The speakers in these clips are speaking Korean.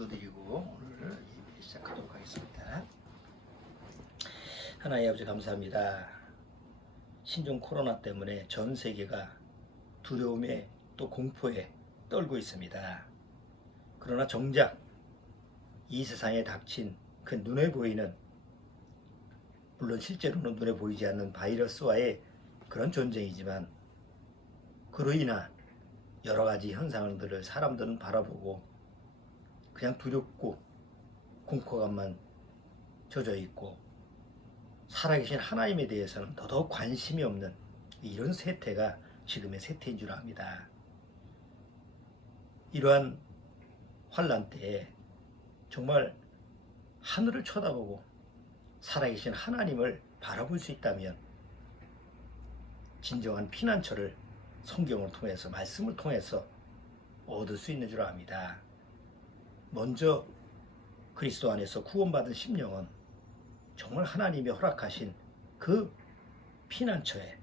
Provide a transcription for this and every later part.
기도드리고 오늘 예배 시작하도록 하겠습니다. 하나님 아버지 감사합니다. 신종 코로나 때문에 전 세계가 두려움에 또 공포에 떨고 있습니다. 그러나 정작 이 세상에 닥친 그 눈에 보이는, 물론 실제로는 눈에 보이지 않는 바이러스와의 그런 전쟁이지만, 그로 인한 여러 가지 현상들을 사람들은 바라보고 그냥 두렵고 공포감만 젖어 있고, 살아계신 하나님에 대해서는 더더욱 관심이 없는 이런 세태가 지금의 세태인 줄 압니다. 이러한 환난 때에 정말 하늘을 쳐다보고 살아계신 하나님을 바라볼 수 있다면 진정한 피난처를 성경을 통해서, 말씀을 통해서 얻을 수 있는 줄 압니다. 먼저 그리스도 안에서 구원받은 심령은 정말 하나님이 허락하신 그 피난처에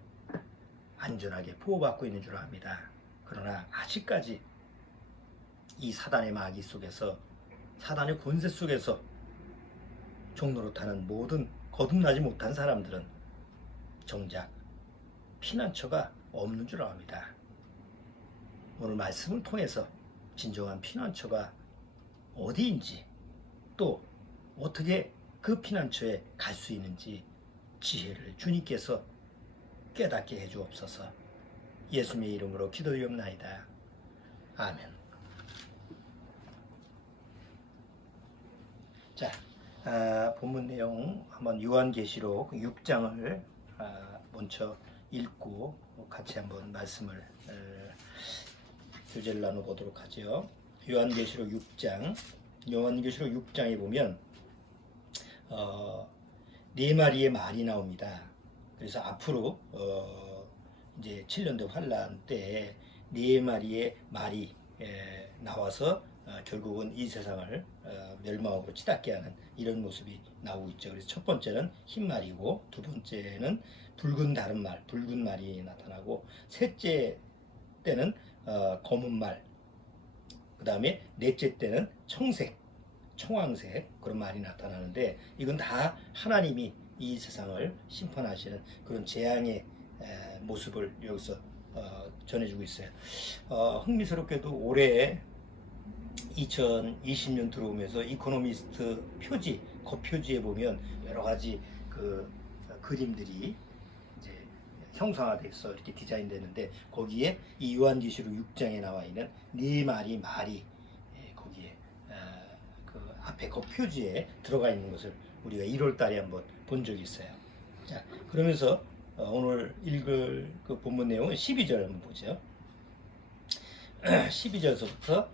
안전하게 보호받고 있는 줄 압니다. 그러나 아직까지 이 사단의 마귀 속에서, 사단의 권세 속에서 종로로 타는 모든 거듭나지 못한 사람들은 정작 피난처가 없는 줄 압니다. 오늘 말씀을 통해서 진정한 피난처가 어디인지, 또 어떻게 그 피난처에 갈 수 있는지 지혜를 주님께서 깨닫게 해주옵소서. 예수님의 이름으로 기도드리옵나이다. 아멘. 자, 본문 내용 한번 요한계시록 6장을 먼저 읽고 같이 한번 말씀을 교제를 나눠보도록 하죠. 요한계시록 6장에 보면 네 마리의 말이 나옵니다. 그래서 앞으로 이제 7년대 환란 때 네 마리의 말이 나와서 결국은 이 세상을 멸망하고 치닫게 하는 이런 모습이 나오고 있죠. 그래서 첫 번째는 흰 말이고, 두 번째는 붉은 다른 말, 붉은 말이 나타나고, 셋째 때는 검은 말, 그 다음에 넷째 때는 청색, 청황색 그런 말이 나타나는데, 이건 다 하나님이 이 세상을 심판하시는 그런 재앙의 모습을 여기서 전해주고 있어요. 흥미스럽게도 올해 2020년 들어오면서 이코노미스트 표지, 겉표지에 보면 여러 가지 그 그림들이 이제 형상화돼서 이렇게 디자인되는데, 거기에 이 요한계시록 6장에 나와 있는 네 마리 말이 거기에 그 앞에 겉표지에 들어가 있는 것을 우리가 1월 달에 한번 본 적이 있어요. 자, 그러면서 오늘 읽을 그 본문 내용은 12절 한번 보죠. 12절서부터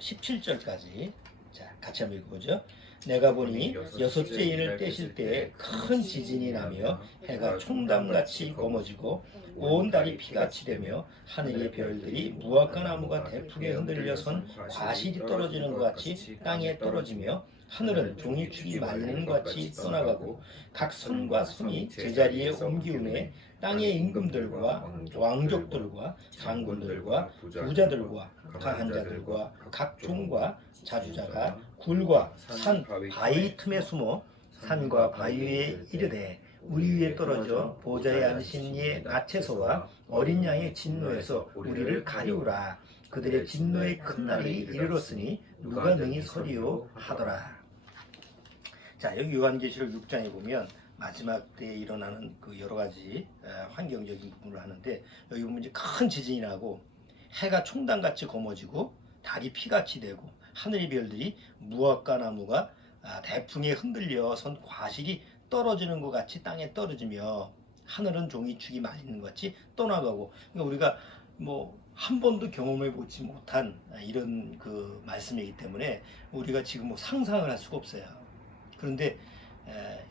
17절까지 자, 같이 한번 읽어보죠. 내가 보니 여섯째 인을 떼실 때에 큰 지진이 나며 해가 총담같이 검어지고 온 달이 피같이 되며 하늘의 별들이 무화과 나무가 대풍에 흔들려 선 과실이 떨어지는 것 같이 땅에 떨어지며 하늘은 종이축이 말리는 것 같이 떠나가고 각 선과 선이 제자리에 옮기우매 땅의 임금들과 왕족들과 장군들과 부자들과 강한 자들과 각 종과 자주자가 굴과 산 바위 틈에 숨어 산과 바위 위에 이르되 우리 위에 떨어져 보좌에 앉으신 이의 아체소와 어린 양의 진노에서 우리를 가리우라. 그들의 진노의 큰 날이 이르렀으니 누가 능히 서리요 하더라. 자, 여기 요한계시록 6장에 보면 마지막 때에 일어나는 그 여러 가지 환경적인 부분을 하는데, 여기 보면 이제 큰 지진이 나고 해가 총단같이 검어지고 달이 피같이 되고 하늘의 별들이 무화과 나무가 대풍에 흔들려 선 과실이 떨어지는 것 같이 땅에 떨어지며 하늘은 종이축이 말리는 것 같이 떠나가고, 그러니까 우리가 뭐 한 번도 경험해 보지 못한 이런 그 말씀이기 때문에 우리가 지금 뭐 상상을 할 수가 없어요. 그런데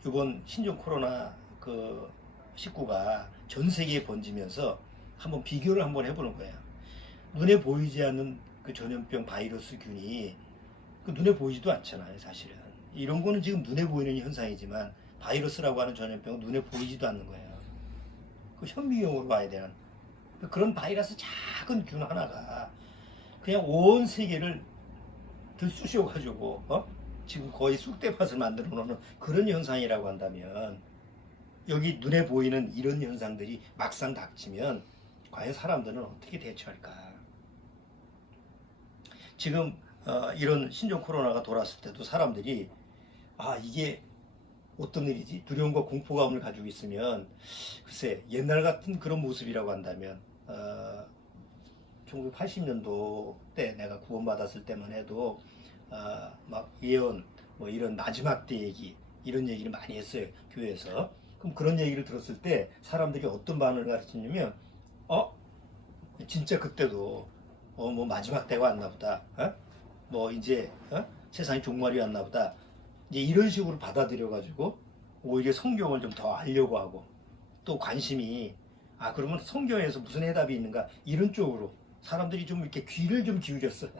이번 신종 코로나 그 19가 전 세계에 번지면서 한번 비교를 한번 해보는 거예요. 눈에 보이지 않는 그 전염병 바이러스 균이 그 눈에 보이지도 않잖아요, 사실은. 이런 거는 지금 눈에 보이는 현상이지만 바이러스라고 하는 전염병은 눈에 보이지도 않는 거예요. 그 현미경으로 봐야 되는 그런 바이러스 작은 균 하나가 그냥 온 세계를 들쑤셔가지고 지금 거의 쑥대밭을 만들어 놓는 그런 현상이라고 한다면 여기 눈에 보이는 이런 현상들이 막상 닥치면 과연 사람들은 어떻게 대처할까? 지금 이런 신종 코로나가 돌았을 때도 사람들이 이게 어떤 일이지? 두려움과 공포감을 가지고 있으면 글쎄 옛날 같은 그런 모습이라고 한다면 1980년도 때 내가 구원받았을 때만 해도 막 예언 뭐 이런 마지막 때 얘기 이런 얘기를 많이 했어요 교회에서. 그럼 그런 얘기를 들었을 때 사람들이 어떤 반응을 가르치냐면 진짜 그때도 뭐 마지막 때가 왔나 보다. 뭐 이제 세상이 종말이 왔나 보다. 이제 이런 식으로 받아들여 가지고 오히려 성경을 좀 더 알려고 하고 또 관심이 그러면 성경에서 무슨 해답이 있는가 이런 쪽으로 사람들이 좀 이렇게 귀를 좀 기울였어요.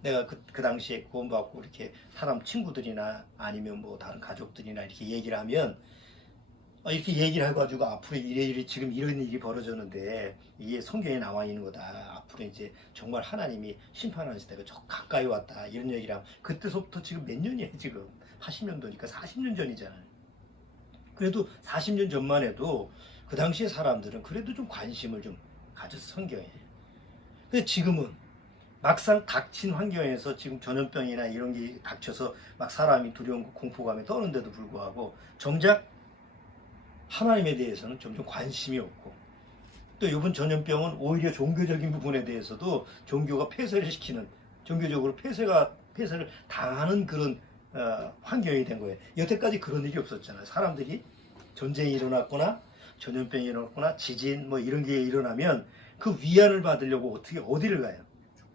내가 그 당시에 구원받고 이렇게 사람 친구들이나 아니면 뭐 다른 가족들이나 이렇게 얘기를 하면 이렇게 얘기를 해가지고 앞으로 이래 지금 이런 일이 벌어졌는데 이게 성경에 나와 있는 거다. 앞으로 이제 정말 하나님이 심판하실 때가 저 가까이 왔다. 이런 얘기를 하면 그때서부터 지금 몇 년이에요 지금 80년도니까 40년 전이잖아요. 그래도 40년 전만 해도 그 당시에 사람들은 그래도 좀 관심을 좀 가졌어 성경에. 근데 지금은 막상 닥친 환경에서 지금 전염병이나 이런 게 닥쳐서 막 사람이 두려움 공포감에 떠는데도 불구하고 정작 하나님에 대해서는 점점 관심이 없고 또 이번 전염병은 오히려 종교적인 부분에 대해서도 종교가 폐쇄를 시키는 종교적으로 폐쇄를 당하는 그런 환경이 된 거예요. 여태까지 그런 일이 없었잖아요. 사람들이 전쟁이 일어났거나 전염병이 일어났거나 지진 뭐 이런 게 일어나면 그 위안을 받으려고 어디를 가요?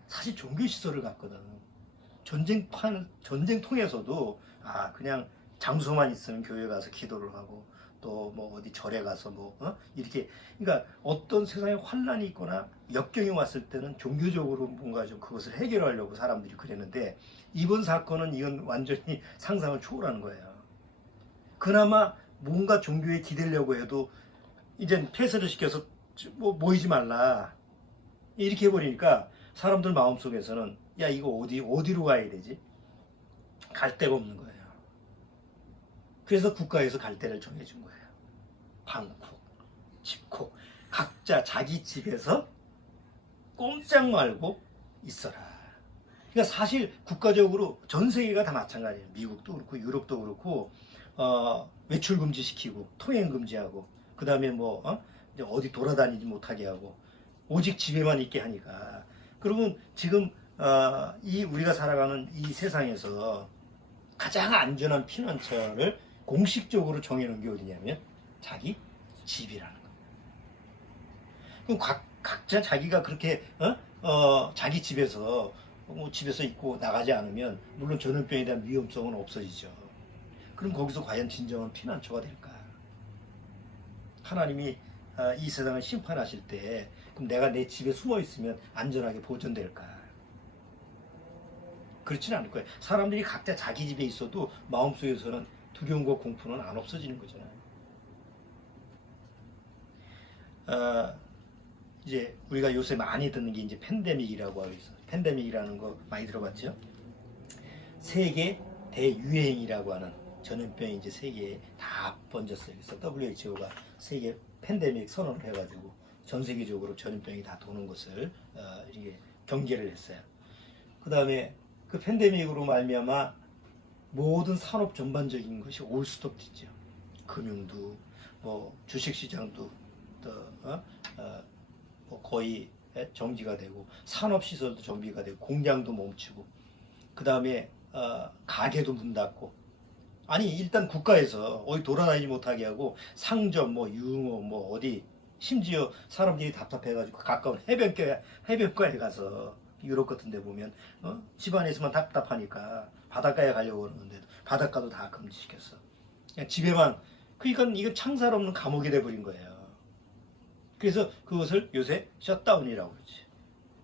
사실 종교시설을 갔거든. 전쟁통에서도 그냥 장소만 있으면 교회 가서 기도를 하고 또 뭐 어디 절에 가서 이렇게 그러니까 어떤 세상에 환란이 있거나 역경이 왔을 때는 종교적으로 뭔가 좀 그것을 해결하려고 사람들이 그랬는데 이번 사건은 이건 완전히 상상을 초월하는 거예요. 그나마 뭔가 종교에 기대려고 해도 이제 폐쇄를 시켜서 모이지 말라 이렇게 해버리니까 사람들 마음속에서는 야 이거 어디로 가야 되지? 갈 데가 없는 거예요. 그래서 국가에서 갈 데를 정해준 거예요. 방콕, 집콕 각자 자기 집에서 꼼짝 말고 있어라. 그러니까 사실 국가적으로 전 세계가 다 마찬가지예요. 미국도 그렇고 유럽도 그렇고 외출 금지시키고 통행 금지하고 그 다음에 이제 어디 돌아다니지 못하게 하고 오직 집에만 있게 하니까 그러면 지금 이 우리가 살아가는 이 세상에서 가장 안전한 피난처를 공식적으로 정해놓은 게 어디냐면 자기 집이라는 거예요. 그럼 각자 자기가 그렇게 자기 집에서 집에서 있고 나가지 않으면 물론 전염병에 대한 위험성은 없어지죠. 그럼 거기서 과연 진정한 피난처가 될까? 하나님이 이 세상을 심판하실 때 그럼 내가 내 집에 숨어 있으면 안전하게 보존될까? 그렇지는 않을 거예요. 사람들이 각자 자기 집에 있어도 마음속에서는 두려움과 공포는 안 없어지는 거잖아요. 이제 우리가 요새 많이 듣는 게 이제 팬데믹이라고 하고 있어요. 팬데믹이라는 거 많이 들어봤죠? 세계 대유행이라고 하는 전염병이 이제 세계에 다 번졌어요. 그래서 WHO가 세계 팬데믹 선언을 해가지고 전 세계적으로 전염병이 다 도는 것을 이렇게 경계를 했어요. 그 다음에 그 팬데믹으로 말미암아 모든 산업 전반적인 것이 올스톱됐죠. 금융도 주식시장도 거의 정지가 되고 산업시설도 정비가 되고 공장도 멈추고 그 다음에 가게도 문 닫고 아니 일단 국가에서 어디 돌아다니지 못하게 하고 상점 유흥업 어디 심지어 사람들이 답답해가지고 가까운 해변가에 가서 유럽 같은 데 보면 집안에서만 답답하니까 바닷가에 가려고 하는데도 바닷가도 다 금지시켰어. 그냥 집에만 그러니까 이거 창살 없는 감옥이 돼버린 거예요. 그래서 그것을 요새 셧다운이라고 그러지.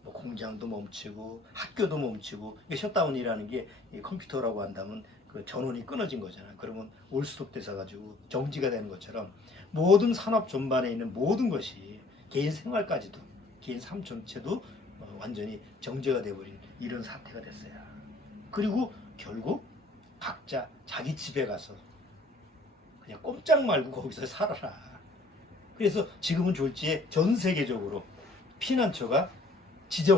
공장도 멈추고 학교도 멈추고 이게 셧다운이라는 게 컴퓨터라고 한다면 그 전원이 끊어진 거잖아. 그러면 올스톱 돼서 가지고 정지가 되는 것처럼 모든 산업 전반에 있는 모든 것이 개인 생활까지도 개인 삶 전체도 완전히 정지가 돼버린 이런 사태가 됐어요. 그리고 결국 각자 자기 집에 가서 그냥 꼼짝 말고 거기서 살아라. 그래서 지금은 졸지에 전 세계적으로 피난처가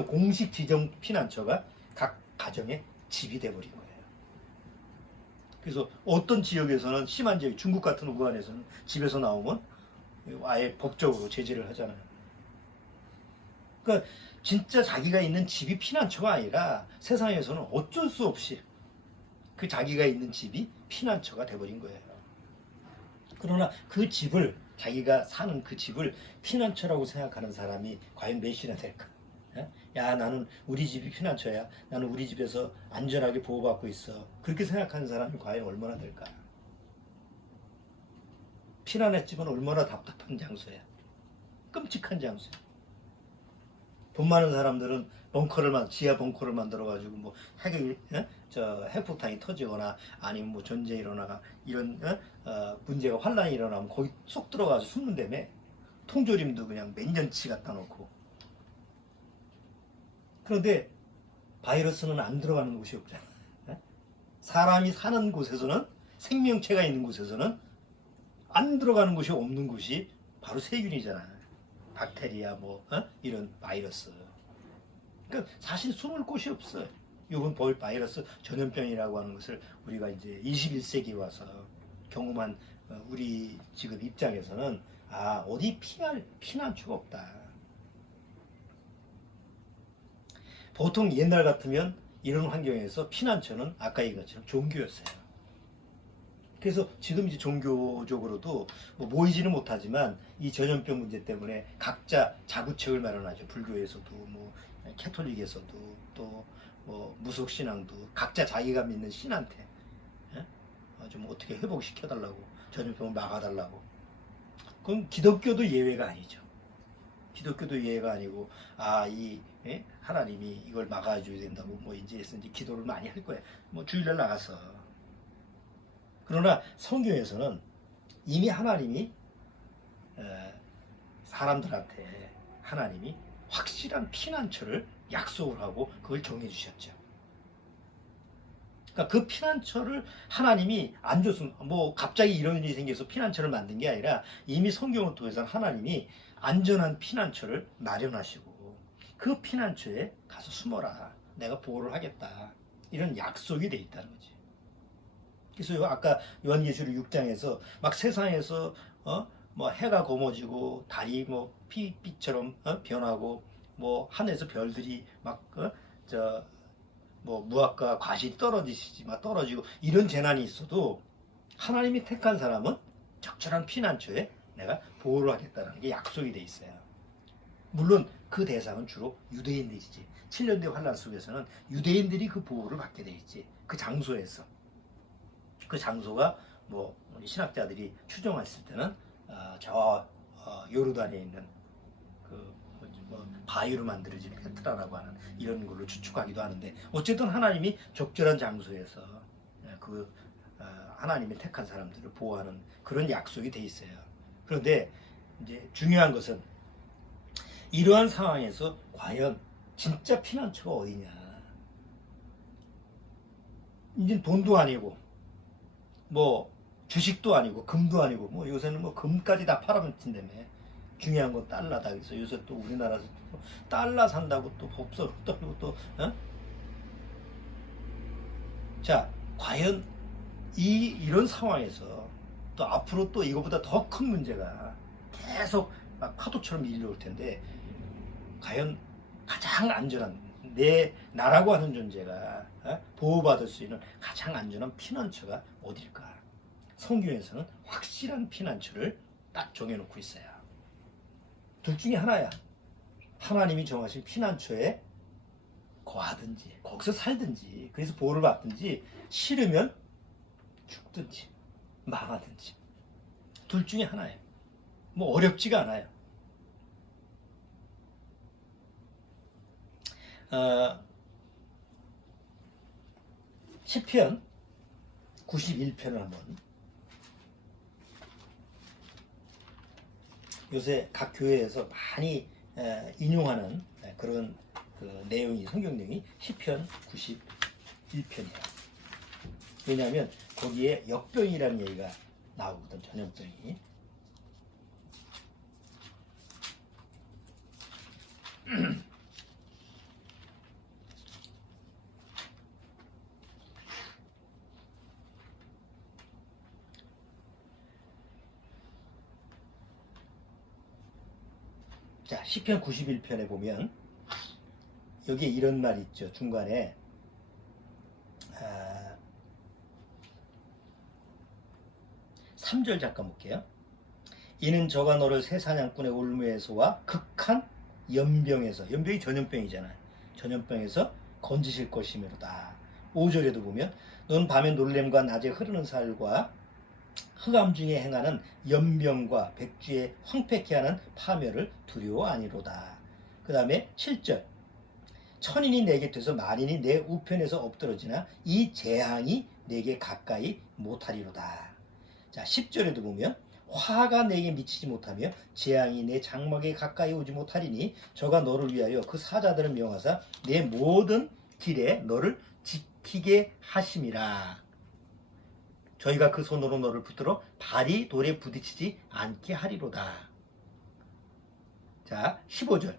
공식 지정 피난처가 각 가정의 집이 돼버린 거예요. 그래서 어떤 지역에서는 심한 지역, 중국 같은 우한에서는 집에서 나오면 아예 법적으로 제재를 하잖아요. 그러니까 진짜 자기가 있는 집이 피난처가 아니라 세상에서는 어쩔 수 없이 그 자기가 있는 집이 피난처가 돼버린 거예요. 그러나 그 집을, 자기가 사는 그 집을 피난처라고 생각하는 사람이 과연 몇이나 될까? 야, 나는 우리 집이 피난처야. 나는 우리 집에서 안전하게 보호받고 있어. 그렇게 생각하는 사람이 과연 얼마나 될까? 피난의 집은 얼마나 답답한 장소야. 끔찍한 장소야. 돈 많은 사람들은 지하 벙커를 만들어가지고 뭐 핵폭탄이 터지거나 아니면 뭐 전쟁이 일어나가 이런 문제가 환란이 일어나면 거기 쏙 들어가서 숨는다며. 통조림도 그냥 몇 년치 갖다 놓고. 그런데 바이러스는 안 들어가는 곳이 없잖아. 사람이 사는 곳에서는, 생명체가 있는 곳에서는 안 들어가는 곳이 없는 곳이 바로 세균이잖아. 박테리아 이런 바이러스. 그러니까 사실 숨을 곳이 없어요. 이번 바이러스 전염병이라고 하는 것을 우리가 이제 21세기 와서 경험한 우리 지금 입장에서는 어디 피할 피난처가 없다. 보통 옛날 같으면 이런 환경에서 피난처는 아까 얘기한 것처럼 종교였어요. 그래서 지금 이제 종교적으로도 모이지는 못하지만 이 전염병 문제 때문에 각자 자구책을 마련하죠. 불교에서도 캐톨릭에서도 또 무속 신앙도 각자 자기가 믿는 신한테 좀 어떻게 회복시켜달라고, 전염병을 막아달라고. 그럼 기독교도 예외가 아니죠. 기독교도 예외가 아니고 하나님이 이걸 막아줘야 된다고 이제 기도를 많이 할 거예요. 주일날 나가서. 그러나 성경에서는 이미 하나님이 사람들한테 하나님이 확실한 피난처를 약속을 하고 그걸 정해 주셨죠. 그러니까 그 피난처를 하나님이 안 줬으면 갑자기 이런 일이 생겨서 피난처를 만든 게 아니라 이미 성경을 통해서 하나님이 안전한 피난처를 마련하시고 그 피난처에 가서 숨어라. 내가 보호를 하겠다. 이런 약속이 돼 있다는 거지. 그래서 아까 요한계시록 6장에서 막 세상에서 해가 검어지고 달이 피빛처럼 변하고 하늘에서 별들이 무화과 과실이 떨어지고 이런 재난이 있어도 하나님이 택한 사람은 적절한 피난처에 내가 보호를 하겠다는 게 약속이 돼 있어요. 물론 그 대상은 주로 유대인들이지. 7년대 환란 속에서는 유대인들이 그 보호를 받게 돼 있지. 그 장소에서. 그 장소가 우리 신학자들이 추정했을 때는 저 요르단에 있는 바위로 만들어진 페트라라고 하는 이런 걸로 추측하기도 하는데, 어쨌든 하나님이 적절한 장소에서 하나님이 택한 사람들을 보호하는 그런 약속이 돼 있어요. 그런데 이제 중요한 것은 이러한 상황에서 과연 진짜 피난처가 어디냐? 이제 돈도 아니고 주식도 아니고 금도 아니고 요새는 금까지 다 팔아먹힌다며. 중요한 건 달러다. 그래서 요새 또 우리나라에서 또 달러 산다고 또 법석을 떨고 또 자, 과연 이런 상황에서 또 앞으로 또 이거보다 더 큰 문제가 계속 막 파도처럼 밀려올 텐데, 과연 가장 안전한 내 나라고 하는 존재가 보호받을 수 있는 가장 안전한 피난처가 어딜까? 성경에서는 확실한 피난처를 딱 정해놓고 있어요. 둘 중에 하나야. 하나님이 정하신 피난처에 거하든지 거기서 살든지, 그래서 보호를 받든지, 싫으면 죽든지 망하든지. 둘 중에 하나예요. 어렵지가 않아요. 시편 91편을 한번, 요새 각 교회에서 많이 인용하는 그런 그 내용이 성경 내용이 시편 91편이에요. 왜냐하면 거기에 역병이라는 얘기가 나오거든. 전염병이. 자, 시편 91편에 보면 여기에 이런 말이 있죠. 중간에 3절 잠깐 볼게요. 이는 저가 너를 새 사냥꾼의 올무에서와 극한 연병에서, 연병이 전염병이잖아요. 전염병에서 건지실 것이므로다. 5절에도 보면 너는 밤에 놀램과 낮에 흐르는 살과 흑암 중에 행하는 연병과 백주에 황폐케 하는 파멸을 두려워 아니로다. 그 다음에 7절 천인이 내 곁에서 만인이 내 우편에서 엎드러지나 이 재앙이 내게 가까이 못하리로다. 자, 10절에도 보면 화가 내게 미치지 못하며 재앙이 내 장막에 가까이 오지 못하리니 저가 너를 위하여 그 사자들을 명하사 내 모든 길에 너를 지키게 하심이라. 저희가 그 손으로 너를 붙들어 발이 돌에 부딪히지 않게 하리로다. 자, 15절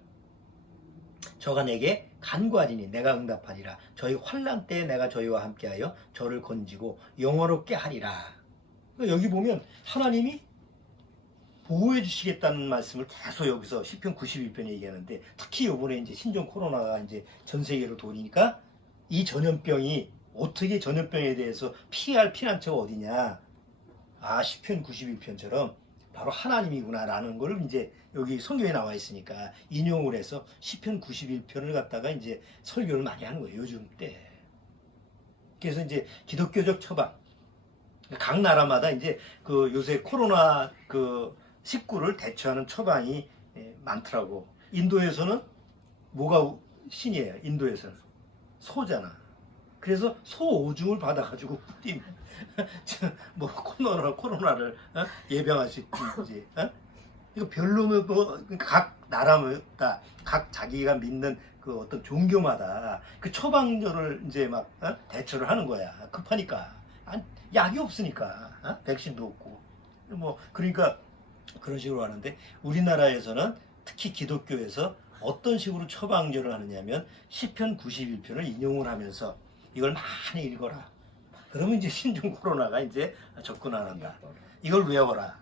저가 내게 간구하리니 내가 응답하리라. 저희 환난 때에 내가 저희와 함께하여 저를 건지고 영원롭게 하리라. 여기 보면 하나님이 보호해 주시겠다는 말씀을 계속 여기서 시편 91편에 얘기하는데, 특히 이번에 이제 신종 코로나가 이제 전 세계로 돌리니까 이 전염병이 어떻게 전염병에 대해서 피할 피난처가 어디냐. 아, 시편 91편처럼 바로 하나님이구나라는 걸 이제 여기 성경에 나와 있으니까 인용을 해서 시편 91편을 갖다가 이제 설교를 많이 하는 거예요, 요즘 때. 그래서 이제 기독교적 처방, 각 나라마다 이제 그 요새 코로나 그 19를 대처하는 처방이 많더라고. 인도에서는 뭐가 신이에요? 인도에서는 소잖아. 그래서 소 오줌을 받아가지고 뭐 코로나를 예방할 수 있지. 이거 별로 각 나라마다 각 자기가 믿는 그 어떤 종교마다 그 처방전을 이제 막 대처를 하는 거야. 급하니까 약이 없으니까 백신도 없고 뭐 그러니까 그런 식으로 하는데, 우리나라에서는 특히 기독교에서 어떤 식으로 처방전을 하느냐면 시편 91편을 인용을 하면서 이걸 많이 읽어라. 그러면 이제 신종 코로나가 이제 접근한다. 이걸 외워라.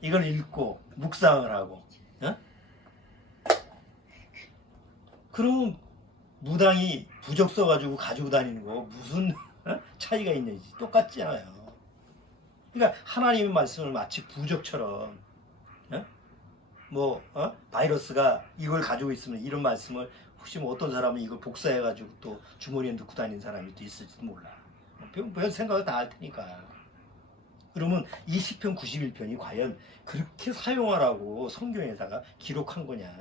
이걸 읽고 묵상을 하고. 그러면 무당이 부적 써가지고 가지고 다니는 거 무슨 차이가 있는지 똑같잖아요. 그러니까 하나님의 말씀을 마치 부적처럼 바이러스가 이걸 가지고 있으면 이런 말씀을 혹시 뭐 어떤 사람은 이걸 복사해가지고 또 주머니에 넣고 다니는 사람이 또 있을지도 몰라. 별 생각을 다 할 테니까. 그러면 이 시편 91편이 과연 그렇게 사용하라고 성경에다가 기록한 거냐.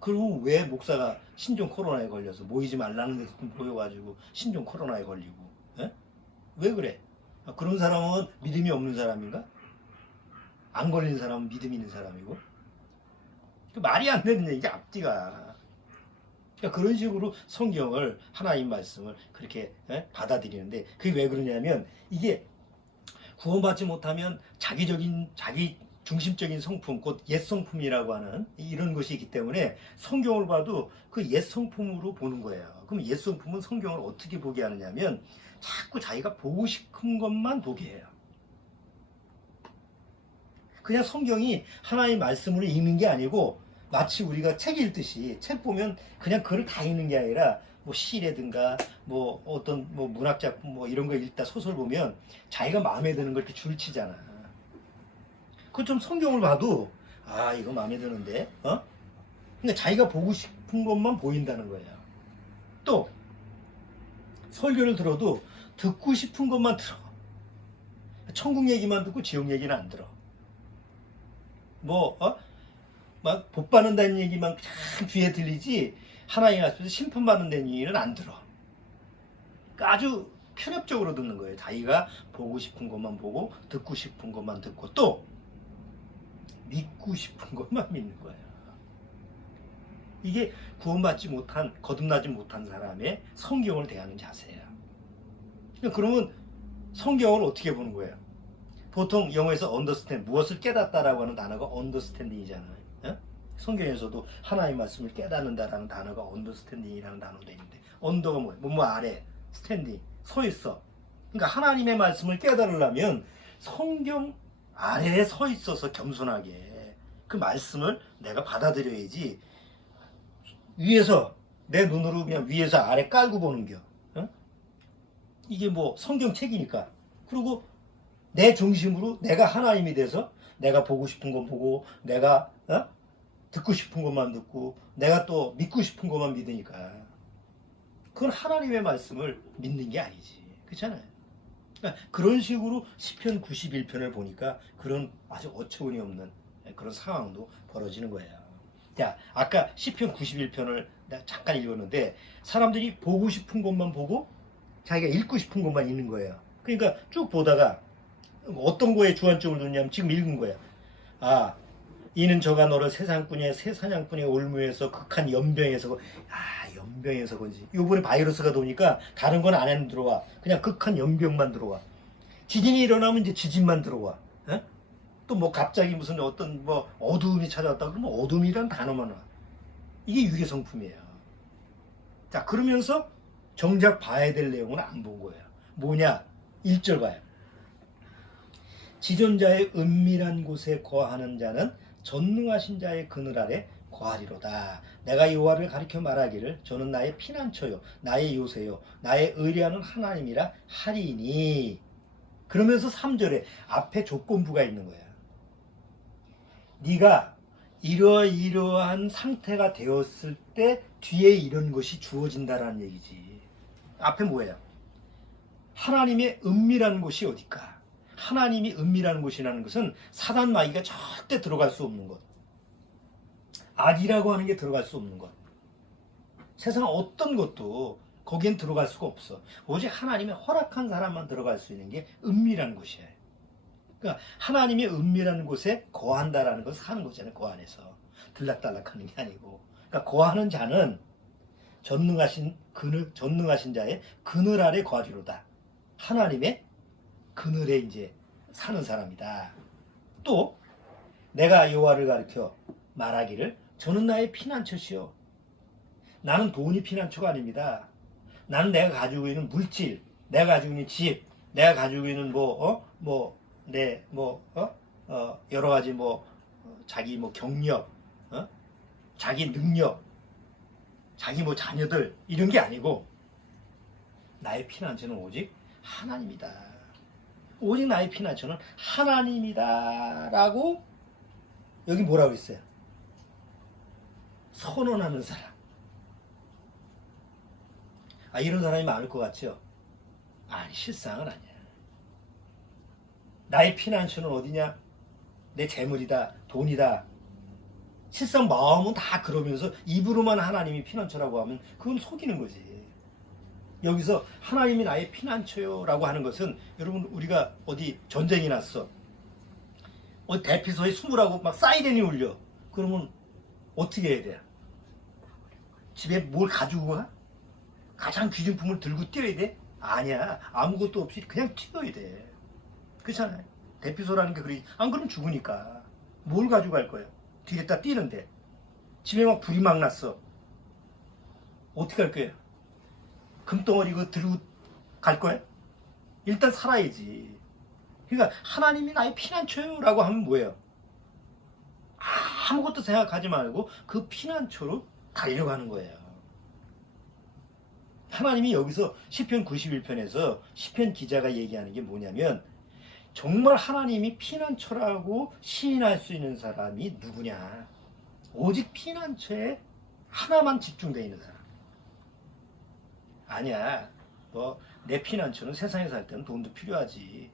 그리고 왜 목사가 신종 코로나에 걸려서 모이지 말라는 데서 모여가지고 신종 코로나에 걸리고. 왜 그래? 그런 사람은 믿음이 없는 사람인가? 안 걸린 사람은 믿음 있는 사람이고. 말이 안 되는 얘기 앞뒤가. 그러니까 그런 식으로 성경을, 하나님 말씀을 그렇게 받아들이는데, 그게 왜 그러냐면 이게 구원받지 못하면 자기 중심적인 성품, 곧 옛 성품이라고 하는 이런 것이 있기 때문에 성경을 봐도 그 옛 성품으로 보는 거예요. 그럼 옛 성품은 성경을 어떻게 보게 하느냐면 자꾸 자기가 보고 싶은 것만 보게 해요. 그냥 성경이 하나님의 말씀으로 읽는 게 아니고 마치 우리가 책 읽듯이, 책 보면 그냥 글을 다 읽는 게 아니라 뭐 시라든가 뭐 어떤 뭐 문학작품 뭐 이런 거 읽다 소설 보면 자기가 마음에 드는 걸 이렇게 줄치잖아. 그 좀 성경을 봐도 아 이거 마음에 드는데 그러니까 자기가 보고 싶은 것만 보인다는 거예요. 또 설교를 들어도 듣고 싶은 것만 들어. 천국 얘기만 듣고 지옥 얘기는 안 들어. 막 복 받는다는 얘기만 참 귀에 들리지 하나님 앞에서 심판받는다는 얘기는 안 들어. 그러니까 아주 편협적으로 듣는 거예요. 자기가 보고 싶은 것만 보고 듣고 싶은 것만 듣고 또 믿고 싶은 것만 믿는 거예요. 이게 구원받지 못한, 거듭나지 못한 사람의 성경을 대하는 자세예요. 그러면 성경을 어떻게 보는 거예요? 보통 영어에서 understand, 무엇을 깨닫다라고 하는 단어가 understanding이잖아요. 예? 성경에서도 하나님의 말씀을 깨닫는다라는 단어가 understanding이라는 단어도 있는데, under가 뭐예요? 뭐뭐 아래, standing, 서 있어. 그러니까 하나님의 말씀을 깨달으려면 성경 아래에 서 있어서 겸손하게 그 말씀을 내가 받아들여야지, 위에서 내 눈으로 그냥 위에서 아래 깔고 보는 겨. 어? 이게 뭐 성경책이니까. 그리고 내 중심으로 내가 하나님이 돼서 내가 보고 싶은 거 보고, 내가 듣고 싶은 것만 듣고, 내가 또 믿고 싶은 것만 믿으니까 그건 하나님의 말씀을 믿는 게 아니지. 그렇잖아요. 그러니까 그런 식으로 시편 91편을 보니까 그런 아주 어처구니 없는 그런 상황도 벌어지는 거예요. 자, 아까 시편 91편을 내가 잠깐 읽었는데 사람들이 보고 싶은 것만 보고 자기가 읽고 싶은 것만 읽는 거예요. 그러니까 쭉 보다가 어떤 거에 주안점을 뒀냐면 지금 읽은 거야. 아, 이는 저가 너를 세상꾼의 새사냥꾼의 올무에서 극한 연병에서, 연병에서 건지. 요번에 바이러스가 도니까 다른 건 안에 들어와. 그냥 극한 연병만 들어와. 지진이 일어나면 이제 지진만 들어와. 또 뭐 갑자기 무슨 어떤 뭐 어두움이 찾아왔다 그러면 어둠이란 단어만 와. 이게 유괴성품이에요. 자, 그러면서 정작 봐야 될 내용은 안 본 거예요. 뭐냐? 1절 봐요. 지존자의 은밀한 곳에 거하는 자는 전능하신 자의 그늘 아래 거하리로다. 내가 여호와를 가리켜 말하기를 저는 나의 피난처요 나의 요새요 나의 의뢰하는 하나님이라 하리니. 그러면서 3절에 앞에 조건부가 있는 거야. 네가 이러이러한 상태가 되었을 때 뒤에 이런 것이 주어진다라는 얘기지. 앞에 뭐예요? 하나님의 은밀한 곳이 어딜까? 하나님이 은밀한 곳이라는 것은 사단 마귀가 절대 들어갈 수 없는 것, 악이라고 하는 게 들어갈 수 없는 것, 세상 어떤 것도 거기엔 들어갈 수가 없어. 오직 하나님의 허락한 사람만 들어갈 수 있는 게 은밀한 곳이에요. 그러니까 하나님의 은밀한 곳에 거한다라는 것은 사는 거잖아요. 그 안에서 들락달락 하는 게 아니고. 그러니까 거하는 자는 전능하신 자의 그늘 아래 거하리로다. 하나님의 그늘에 이제 사는 사람이다. 또 내가 여호와를 가리켜 말하기를 저는 나의 피난처시요. 나는 돈이 피난처가 아닙니다. 나는 내가 가지고 있는 물질, 내가 가지고 있는 집, 내가 가지고 있는 여러 가지 자기 경력, 자기 능력, 자기 자녀들 이런 게 아니고 나의 피난처는 오직 하나님이다. 오직 나의 피난처는 하나님이다라고 여기 뭐라고 했어요? 선언하는 사람. 이런 사람이 많을 것 같죠? 아니, 실상은 아니야. 나의 피난처는 어디냐? 내 재물이다, 돈이다. 실상 마음은 다 그러면서 입으로만 하나님이 피난처라고 하면 그건 속이는 거지. 여기서 하나님이 나의 피난처요 라고 하는 것은, 여러분, 우리가 어디 전쟁이 났어, 대피소에 숨으라고 막 사이렌이 울려. 그러면 어떻게 해야 돼? 집에 뭘 가지고 가? 가장 귀중품을 들고 뛰어야 돼? 아니야. 아무것도 없이 그냥 튀어야 돼. 그렇잖아요. 대피소라는 게 그래. 안 그러면 죽으니까. 뭘 가지고 갈 거예요? 뒤에다 뛰는데. 집에 막 불이 막 났어. 어떻게 할 거예요? 금덩어리 이거 들고 갈 거예요? 일단 살아야지. 그러니까 하나님이 나의 피난처요 라고 하면 뭐예요? 아무것도 생각하지 말고 그 피난처로 달려가는 거예요. 하나님이 여기서 시편 91편에서 시편 기자가 얘기하는 게 뭐냐면, 정말 하나님이 피난처라고 시인할 수 있는 사람이 누구냐? 오직 피난처에 하나만 집중되어 있는 사람. 아니야. 내 피난처는 세상에 살 때는 돈도 필요하지.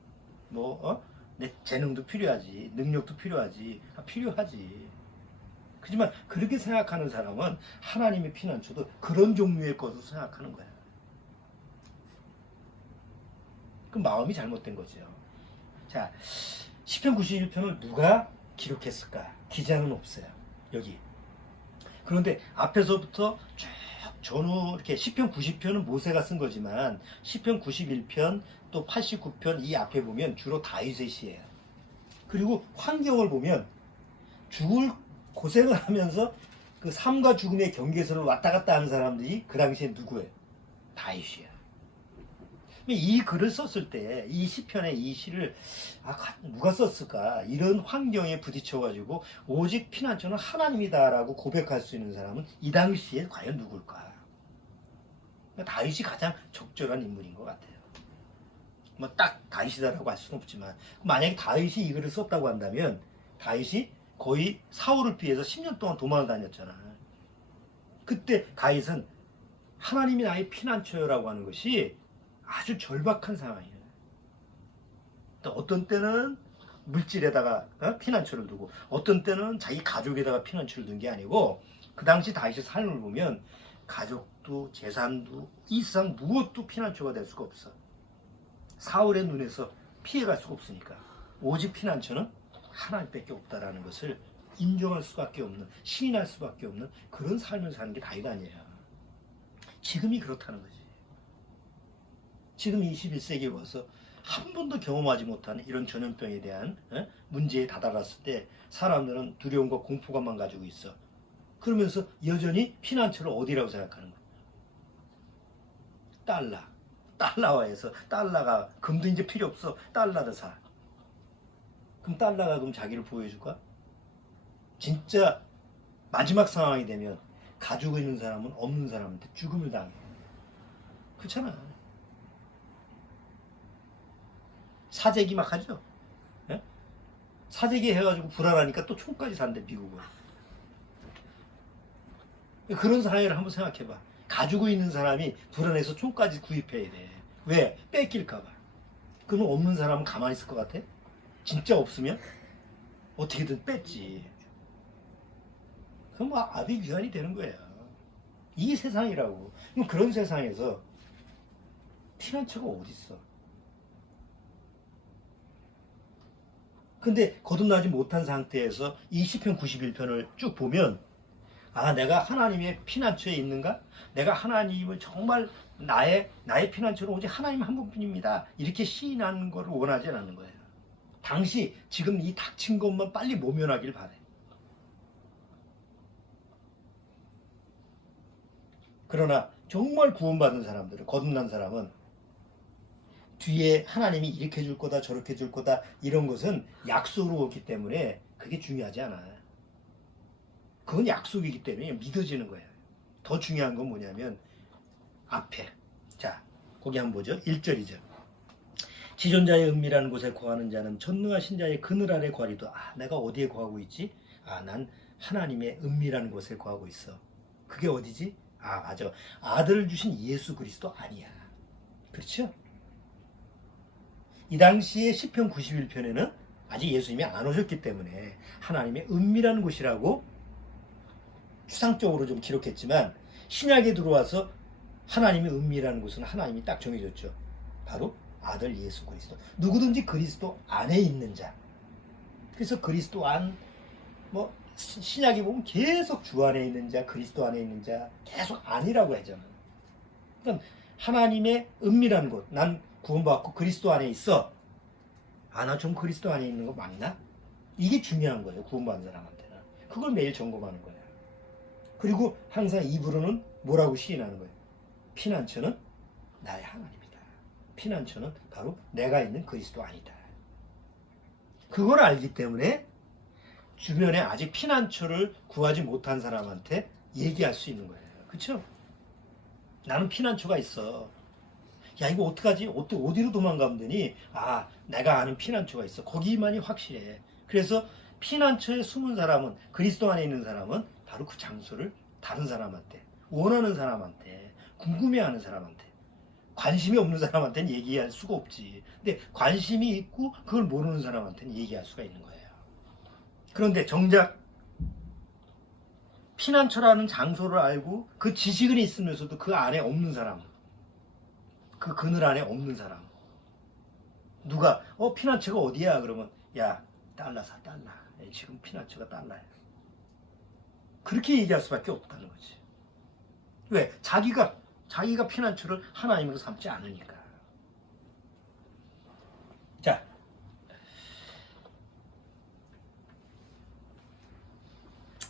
내 재능도 필요하지. 능력도 필요하지. 필요하지. 하지만 그렇게 생각하는 사람은 하나님의 피난처도 그런 종류의 것으로 생각하는 거야. 그 마음이 잘못된 거죠. 자, 시편 91편을 누가 기록했을까? 기자는 없어요. 여기 그런데 앞에서부터 쭉 전후 이렇게 시편 90편은 모세가 쓴 거지만 시편 91편 또 89편 이 앞에 보면 주로 다윗의 시예요. 그리고 환경을 보면 죽을 고생을 하면서 그 삶과 죽음의 경계선을 왔다 갔다 하는 사람들이 그 당시에 누구예요? 다윗이야. 이 글을 썼을 때 이 시편의 이 시를 누가 썼을까? 이런 환경에 부딪혀가지고 오직 피난처는 하나님이다라고 고백할 수 있는 사람은 이 당시에 과연 누굴까? 다윗이 가장 적절한 인물인 것 같아요. 뭐 딱 다윗이다라고 할 수는 없지만 만약에 다윗이 이 글을 썼다고 한다면 다윗이 거의 사울을 피해서 10년 동안 도망을 다녔잖아. 그때 다윗은 하나님이 나의 피난처라고 하는 것이 아주 절박한 상황이에요. 또 어떤 때는 물질에다가 피난처를 두고 어떤 때는 자기 가족에다가 피난처를 둔 게 아니고 그 당시 다윗의 삶을 보면 가족도 재산도 이 세상 무엇도 피난처가 될 수가 없어. 사울의 눈에서 피해갈 수가 없으니까 오직 피난처는 하나님밖에 없다라는 것을 인정할 수밖에 없는, 시인할 수밖에 없는 그런 삶을 사는 게 다윗 아니에요. 지금이 그렇다는 거지. 지금 21세기에 와서 한 번도 경험하지 못한 이런 전염병에 대한 문제에 다다랐을 때 사람들은 두려움과 공포감만 가지고 있어. 그러면서 여전히 피난처를 어디라고 생각하는 거야? 달러화해서 달러가 금도 이제 필요 없어. 달러를 사. 그럼 달러가 그럼 자기를 보호해줄까? 진짜 마지막 상황이 되면 가지고 있는 사람은 없는 사람한테 죽음을 당해. 그렇잖아. 사재기 막 하죠. 예? 사재기 해가지고 불안하니까 또 총까지 산대 미국은. 그런 상황을 한번 생각해봐. 가지고 있는 사람이 불안해서 총까지 구입해야 돼. 왜? 뺏길까봐. 그러면 없는 사람은 가만히 있을 것 같아? 진짜 없으면 어떻게든 뺐지. 그럼 뭐 아비규환이 되는 거야. 이 세상이라고. 그럼 그런 세상에서 피난처가 어딨어? 근데 거듭나지 못한 상태에서 이 시편 91편을 쭉 보면 내가 하나님의 피난처에 있는가? 내가 하나님을 정말 나의 피난처는 오직 하나님 한 분뿐입니다. 이렇게 시인하는 걸 원하지 않는 거예요. 당시 지금 이 닥친 것만 빨리 모면하길 바래. 그러나 정말 구원받은 사람들은, 거듭난 사람은 뒤에 하나님이 이렇게 해줄 거다 저렇게 해줄 거다 이런 것은 약속으로 오기 때문에 그게 중요하지 않아요. 그건 약속이기 때문에 믿어지는 거예요. 더 중요한 건 뭐냐면 앞에, 자 거기 한번 보죠. 1절이죠. 지존자의 은밀한 곳에 거하는 자는 전능하신 자의 그늘 아래 거하리도. 내가 어디에 거하고 있지? 난 하나님의 은밀한 곳에 거하고 있어. 그게 어디지? 맞아. 아들을 주신 예수 그리스도 아니야. 그렇죠? 이 당시에 시편 91편에는 아직 예수님이 안 오셨기 때문에 하나님의 은밀한 곳이라고 추상적으로 좀 기록했지만 신약에 들어와서 하나님의 은밀한 곳은 하나님이 딱 정해줬죠. 바로 아들 예수 그리스도. 누구든지 그리스도 안에 있는 자. 그래서 그리스도 안, 신약에 보면 계속 주 안에 있는 자, 그리스도 안에 있는 자, 계속 안이라고 하잖아. 그러니까 하나님의 은밀한 곳. 난 구원받고 그리스도 안에 있어. 나 좀 그리스도 안에 있는 거 맞나? 이게 중요한 거예요. 구원받은 사람한테는. 그걸 매일 점검하는 거예요. 그리고 항상 입으로는 뭐라고 시인하는 거예요? 피난처는 나의 하나님이다. 피난처는 바로 내가 있는 그리스도 아니다. 그걸 알기 때문에 주변에 아직 피난처를 구하지 못한 사람한테 얘기할 수 있는 거예요. 그렇죠? 나는 피난처가 있어. 야, 이거 어떡하지? 어디로 도망가면 되니? 내가 아는 피난처가 있어. 거기만이 확실해. 그래서 피난처에 숨은 사람은, 그리스도 안에 있는 사람은 바로 그 장소를 다른 사람한테, 원하는 사람한테, 궁금해하는 사람한테, 관심이 없는 사람한테는 얘기할 수가 없지. 근데 관심이 있고 그걸 모르는 사람한테는 얘기할 수가 있는 거예요. 그런데 정작 피난처라는 장소를 알고 그 지식은 있으면서도 그 안에 없는 사람, 그 그늘 안에 없는 사람, 누가 피난처가 어디야? 그러면 야, 달러 사, 달러. 지금 피난처가 달러야. 그렇게 얘기할 수밖에 없다는 거지. 왜? 자기가 피난처를 하나님으로 삼지 않으니까. 자,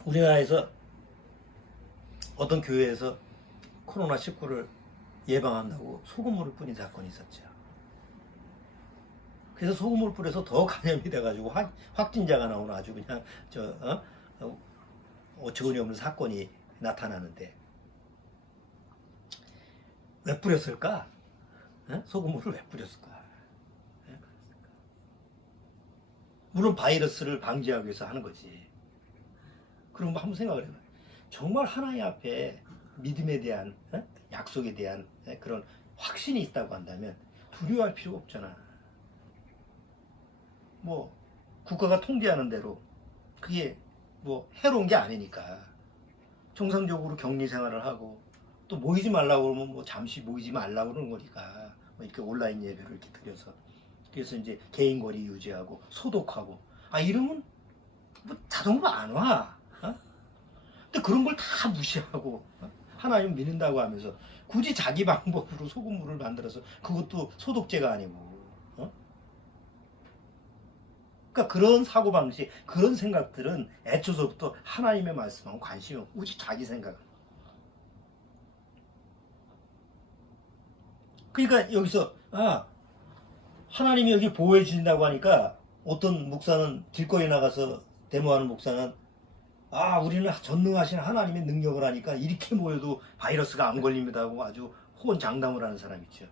우리나라에서 어떤 교회에서 코로나19를 예방한다고 소금물을 뿌린 사건이 있었죠. 그래서 소금물을 뿌려서 더 감염이 돼가지고 확진자가 나오는 아주 그냥 어처구니 없는 사건이 나타나는데 왜 뿌렸을까? 소금물을 왜 뿌렸을까? 물론 바이러스를 방지하기 위해서 하는 거지. 그럼 한번 생각을 해봐요. 정말 하나님 앞에 믿음에 대한 약속에 대한 그런 확신이 있다고 한다면 두려워할 필요가 없잖아. 뭐 국가가 통제하는 대로 그게 뭐 해로운 게 아니니까 정상적으로 격리 생활을 하고 또 모이지 말라고 그러면 뭐 잠시 모이지 말라고 그러는 거니까 뭐 이렇게 온라인 예배를 이렇게 드려서 그래서 이제 개인 거리 유지하고 소독하고 이러면 뭐 자동으로 안 와. 근데 그런 걸 다 무시하고 하나님 믿는다고 하면서 굳이 자기 방법으로 소금물을 만들어서 그것도 소독제가 아니고 그러니까 그런 사고방식 그런 생각들은 애초서부터 하나님의 말씀하고 관심이 없고 오직 자기 생각. 그러니까 여기서 하나님이 여기 보호해 주신다고 하니까 어떤 목사는 길거리에 나가서 데모하는 목사는 우리는 전능하신 하나님의 능력을 하니까 이렇게 모여도 바이러스가 안 걸립니다 하고 아주 호언장담을 하는 사람 있죠.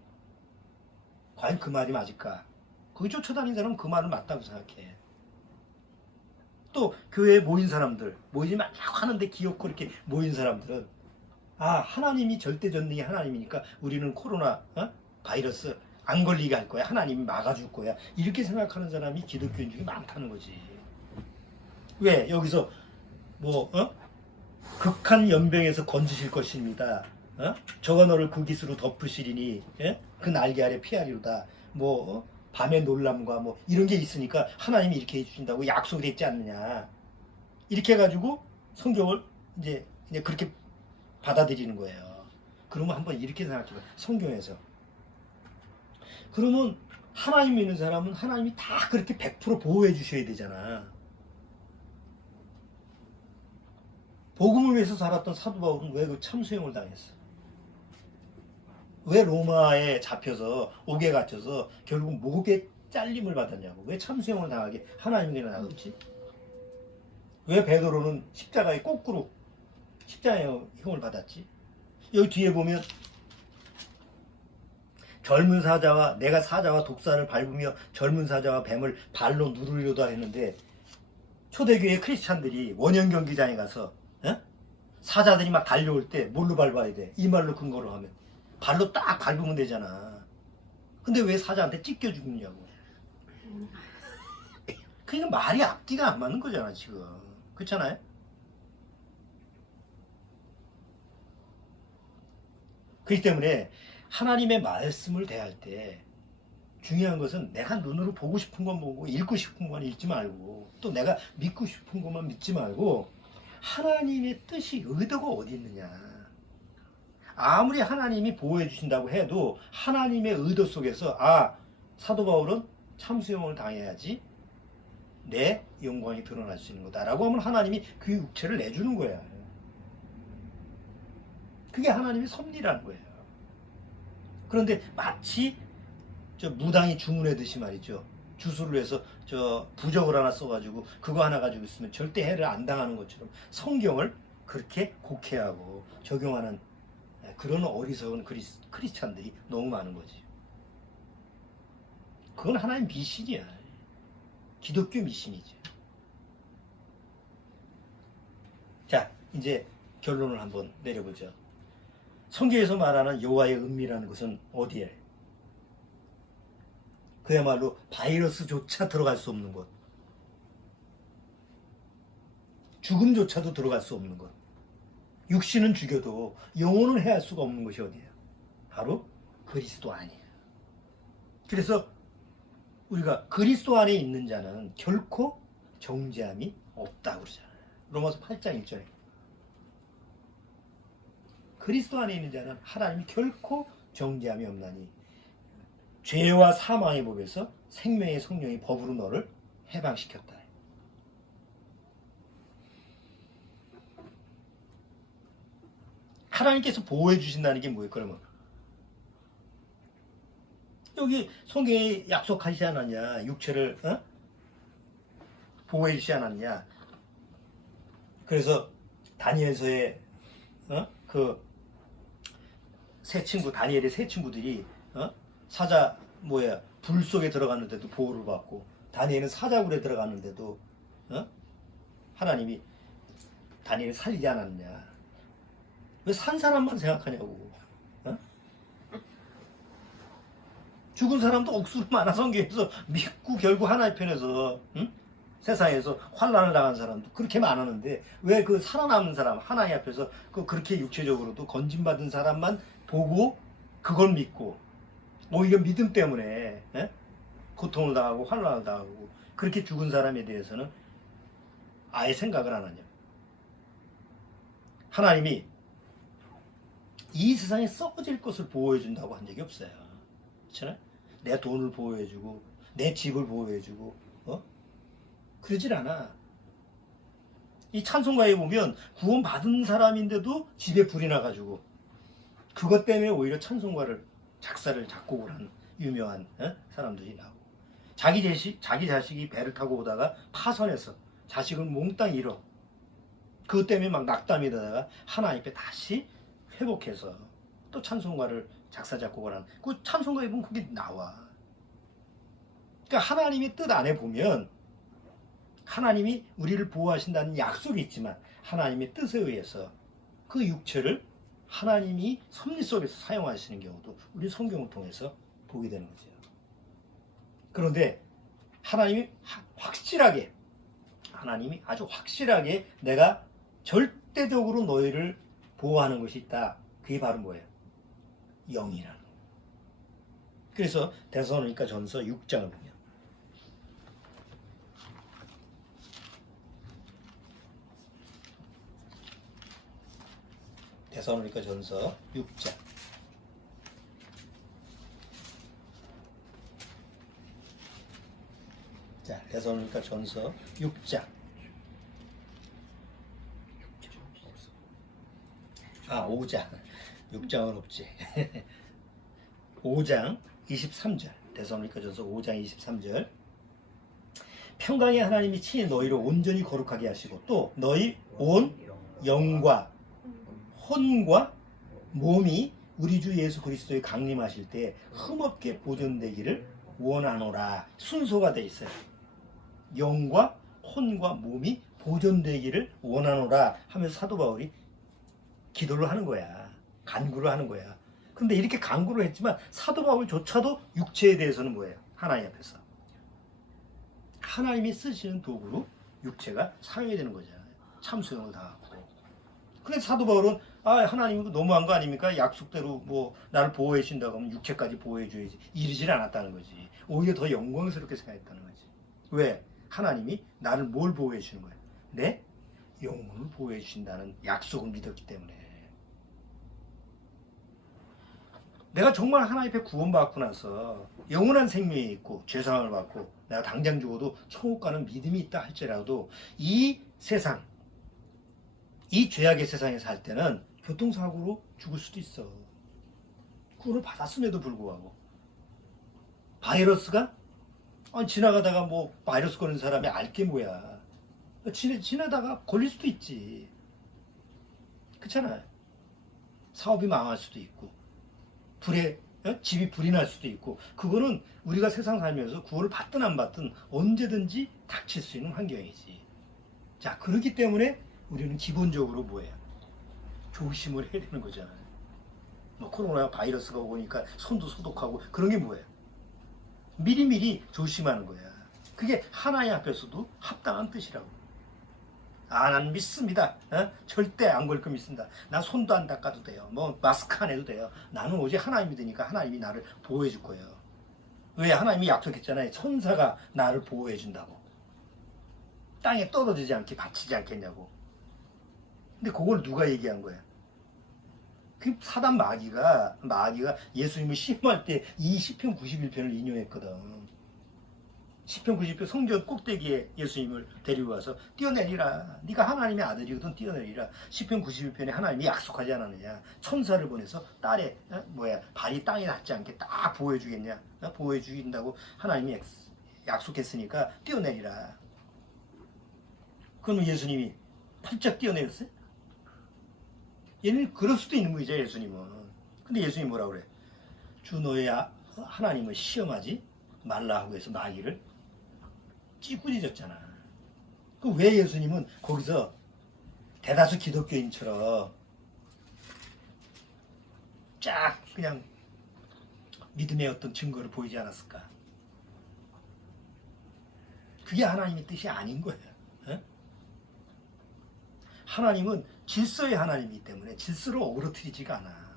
과연 그 말이 맞을까? 거기 쫓아다니는 사람은 그 말은 맞다고 생각해. 또 교회에 모인 사람들, 모이지 말라고 하는데 귀엽고 이렇게 모인 사람들은 하나님이 절대전능이 하나님이니까 우리는 코로나 바이러스 안 걸리게 할 거야. 하나님이 막아줄 거야. 이렇게 생각하는 사람이 기독교인 중에 많다는 거지. 왜? 여기서 극한 연병에서 건지실 것입니다. 저가 너를 그 깃으로 덮으시리니 그 날개 아래 피하리로다. 밤의 놀람과 이런 게 있으니까 하나님이 이렇게 해주신다고 약속이 됐지 않느냐. 이렇게 해가지고 성경을 이제 그렇게 받아들이는 거예요. 그러면 한번 이렇게 생각해봐요. 성경에서. 그러면 하나님 믿는 사람은 하나님이 다 그렇게 100% 보호해 주셔야 되잖아. 복음을 위해서 살았던 사도 바울은 왜 그 참수형을 당했어? 왜 로마에 잡혀서 옥에 갇혀서 결국 목에 잘림을 받았냐고. 왜 참수형을 당하게 하나님에게 나갔지? 왜 베드로는 십자가에 거꾸로 십자가형을 받았지? 여기 뒤에 보면 젊은 사자와 내가 사자와 독사를 밟으며 젊은 사자와 뱀을 발로 누르려다 했는데 초대교회 크리스찬들이 원형 경기장에 가서 사자들이 막 달려올 때 뭘로 밟아야 돼? 이 말로 근거로 하면 발로 딱 밟으면 되잖아. 근데 왜 사자한테 찢겨 죽느냐고. 그러니까 말이 앞뒤가 안 맞는 거잖아 지금. 그렇잖아요? 그렇기 때문에 하나님의 말씀을 대할 때 중요한 것은 내가 눈으로 보고 싶은 건 보고 읽고 싶은 건 읽지 말고 또 내가 믿고 싶은 것만 믿지 말고 하나님의 뜻이 의도가 어디 있느냐. 아무리 하나님이 보호해 주신다고 해도 하나님의 의도 속에서 사도 바울은 참수형을 당해야지 내 영광이 드러날 수 있는 거다라고 하면 하나님이 그 육체를 내주는 거야. 그게 하나님의 섭리라는 거예요. 그런데 마치 무당이 주문하듯이 말이죠. 주술을 해서 부적을 하나 써가지고 그거 하나 가지고 있으면 절대 해를 안 당하는 것처럼 성경을 그렇게 곡해하고 적용하는 그런 어리석은 크리스찬들이 너무 많은 거지. 그건 하나의 미신이야. 기독교 미신이지. 자, 이제 결론을 한번 내려보죠. 성경에서 말하는 여호와의 은미라는 것은 어디에? 그야말로 바이러스조차 들어갈 수 없는 곳. 죽음조차도 들어갈 수 없는 것. 육신은 죽여도 영혼은 해할 수가 없는 것이 어디예요? 바로 그리스도 안이에요. 그래서 우리가 그리스도 안에 있는 자는 결코 정죄함이 없다고 그러잖아요. 로마서 8장 1절에. 그리스도 안에 있는 자는 하나님이 결코 정죄함이 없나니 죄와 사망의 법에서 생명의 성령이 법으로 너를 해방시켰다. 하나님께서 보호해 주신다는 게 뭐예요? 그러면 여기 성경에 약속하지 않았냐? 육체를 보호해 주지 않았냐? 그래서 다니엘서에 그 세 친구, 다니엘의 세 친구들이 사자 불 속에 들어갔는데도 보호를 받고, 다니엘은 사자굴에 들어갔는데도 하나님이 다니엘을 살리지 않았냐? 왜 산 사람만 생각하냐고. 죽은 사람도 억수로 많아. 성경에서 믿고 결국 하나님 편에서 세상에서 환난을 당한 사람도 그렇게 많았는데, 왜 그 살아남은 사람 하나님 앞에서 그렇게 육체적으로도 건진받은 사람만 보고 그걸 믿고, 오히려 믿음 때문에 고통을 당하고 환난을 당하고 그렇게 죽은 사람에 대해서는 아예 생각을 안 하냐. 하나님이 이 세상에 썩어질 것을 보호해준다고 한 적이 없어요. 그렇잖아요? 내 돈을 보호해주고 내 집을 보호해주고 그러질 않아. 이 찬송가에 보면 구원받은 사람인데도 집에 불이 나가지고 그것 때문에 오히려 찬송가를 작곡을 한 유명한 사람들이 나오고, 자기 자식이 배를 타고 오다가 파선해서 자식을 몽땅 잃어. 그것 때문에 막 낙담이 되다가 하나님 앞에 다시 회복해서 또 찬송가를 작곡을 한, 그 찬송가에 보면 그게 나와. 그러니까 하나님의 뜻 안에 보면 하나님이 우리를 보호하신다는 약속이 있지만, 하나님의 뜻에 의해서 그 육체를 하나님이 섭리 속에서 사용하시는 경우도 우리 성경을 통해서 보게 되는 거죠. 그런데 하나님이 아주 확실하게 내가 절대적으로 너희를 보호하는 것이 있다. 그게 바로 뭐예요? 영이라는 거예요. 그래서 데살로니가 전서 6장을 보면 데살로니가 전서 6장 자, 데살로니가 전서 6장 5장 6장은 없지. 5장 23절 데살로니가 전서 5장 23절 평강의 하나님이 친히 너희를 온전히 거룩하게 하시고 또 너희 온 영과 혼과 몸이 우리 주 예수 그리스도의 강림하실 때 흠없게 보존되기를 원하노라. 순서가 돼 있어요. 영과 혼과 몸이 보존되기를 원하노라 하면서 사도 바울이 기도를 하는 거야. 간구를 하는 거야. 근데 이렇게 간구를 했지만 사도 바울조차도 육체에 대해서는 뭐예요? 하나님 앞에서 하나님이 쓰시는 도구로 육체가 사용이 되는 거잖아요. 참수형을 당하고. 근데 사도 바울은 하나님 너무한 거 아닙니까? 약속대로 나를 보호해 주신다고 하면 육체까지 보호해 줘야지, 이러질 않았다는 거지. 오히려 더 영광스럽게 생각했다는 거지. 왜? 하나님이 나를 뭘 보호해 주는 거야? 내 영혼을 보호해 주신다는 약속을 믿었기 때문에. 내가 정말 하나님 앞에 구원받고 나서 영원한 생명이 있고 죄사함을 받고 내가 당장 죽어도 천국 가는 믿음이 있다 할지라도 이 세상, 이 죄악의 세상에 살 때는 교통사고로 죽을 수도 있어. 구원을 받았음에도 불구하고. 바이러스가 지나가다가 바이러스 걸린 사람이 알게 뭐야. 지나다가 걸릴 수도 있지. 그렇잖아요. 사업이 망할 수도 있고 집이 불이 날 수도 있고, 그거는 우리가 세상 살면서 구원을 받든 안 받든 언제든지 닥칠 수 있는 환경이지. 자, 그렇기 때문에 우리는 기본적으로 뭐예요? 조심을 해야 되는 거잖아요. 코로나 바이러스가 오니까 손도 소독하고 그런 게 뭐예요? 미리미리 조심하는 거야. 그게 하나님 앞에서도 합당한 뜻이라고. 난 믿습니다. 절대 안 걸릴 거 믿습니다. 나 손도 안 닦아도 돼요. 마스크 안 해도 돼요. 나는 오직 하나님 믿으니까 하나님이 나를 보호해 줄 거예요. 왜? 하나님이 약속했잖아요. 천사가 나를 보호해 준다고. 땅에 떨어지지 않게 받치지 않겠냐고. 근데 그걸 누가 얘기한 거야? 그 사단 마귀가 예수님을 시험할 때 이 시편 91편을 인용했거든. 시편 90편 성전 꼭대기에 예수님을 데리고 가서 뛰어내리라. 네가 하나님의 아들이거든 뛰어내리라. 시편 91편에 하나님이 약속하지 않았느냐. 천사를 보내서 딸의 발이 땅에 닿지 않게 딱 보호해주겠냐. 보호해주긴다고 하나님이 약속했으니까 뛰어내리라. 그러면 예수님이 팔짝 뛰어내렸어요? 얘는 그럴 수도 있는 거죠 예수님은. 근데 예수님이 뭐라 그래? 주 너의 하나님을 시험하지 말라 하고 해서 마귀를 찌꾸리졌잖아. 그 왜 예수님은 거기서 대다수 기독교인처럼 쫙 그냥 믿음의 어떤 증거를 보이지 않았을까? 그게 하나님의 뜻이 아닌 거예요. 에? 하나님은 질서의 하나님이기 때문에 질서를 어그러뜨리지가 않아.